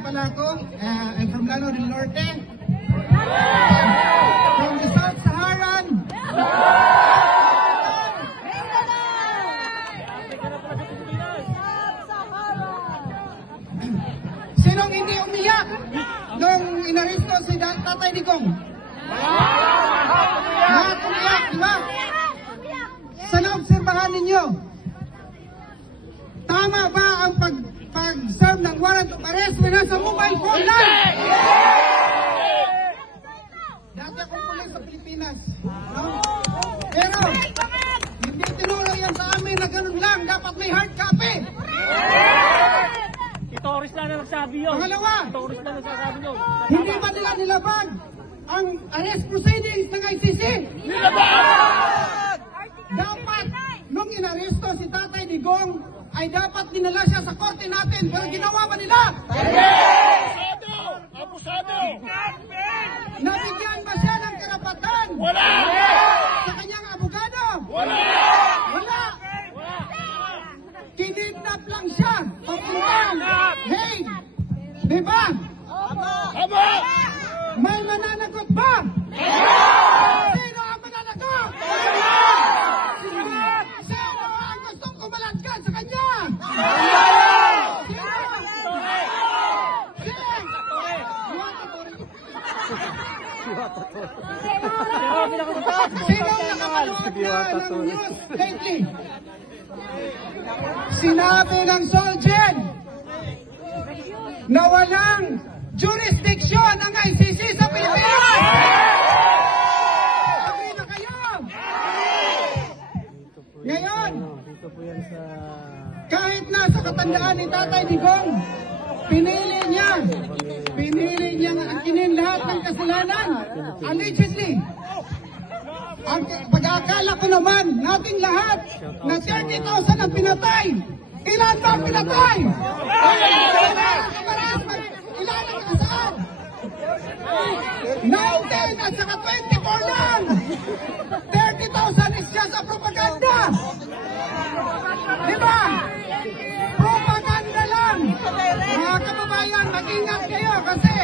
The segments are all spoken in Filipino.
nga pala ako. I'm from Lalo del Norte. From the South Saharan. Sinong hindi umiyak nung inaresto si Tatay Digong? Lahat umiyak, di ba? Sana obserbahan ninyo. Tama ba ang pag-serve ng warrant of arrest na nasa mobile phone lang? Dati akong pulis sa Pilipinas. No? Pero, hindi tinuro yan sa amin na ganun lang. Dapat may hard copy. Itoris lang na nagsabi yun. Pangalawa, Itoris lang na nagsabi yun. hindi ba nila nilabag ang arrest proceedings ng ICC? Dapat, nung inaresto si Tatay Digong, ay dapat dinala siya sa korte natin. Pero ginawa ba nila? Abusado! Nabigyan ba siya ng karapatan? Wala! Sa kanyang abogado? Wala! Wala! Kinidnap lang siya. Papuntang Hague. Diba? Aba! May mananagot ba? Sino ang mananagot? Sino ang gustong kumalatgan sa kanya? Sino ang nakapanood na ng news lately? Sinabi ng Solgen na walang jurisdiction ang ICC sa Pilipinas. Agree na kayo? Ngayon, kahit nasa katandaan ni Tatay Digong, pinili niya ang kinin lahat ng kasalanan. Allegedly. Ang pag-aakala ko naman, nating lahat, na 30,000 ang pinatay. Ilan ba ang pinatay? Ilan ang kasaan? 19 at saka 24 lang. 30,000 is just a propaganda. Diba? Propaganda lang. Mga kababayan, mag-ingat kayo kasi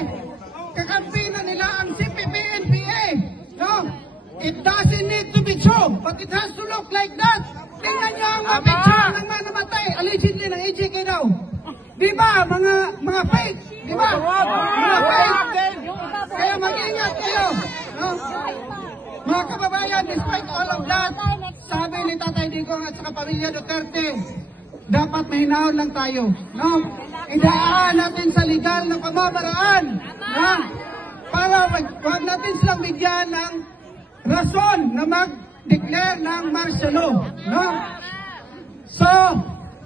kakampi na nila ang CPP-NPA. No? It doesn't need to be true, but it has to look like that. Tingnan nyo ang mga picture ng mga namatay, allegedly ng AJK daw. Diba? Mga fake. Diba? Mga fake. Kaya mag-ingat kayo. No? Mga kababayan, despite all of that, sabi ni Tatay Digong at sa pamilya Duterte, dapat mahinahon lang tayo. No? Idaan natin sa legal na pamamaraan. No? Para wag natin silang bigyan ng rason na mag-declare ng martial law. No? So,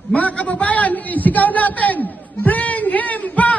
mga kababayan, isigaw natin, bring him back!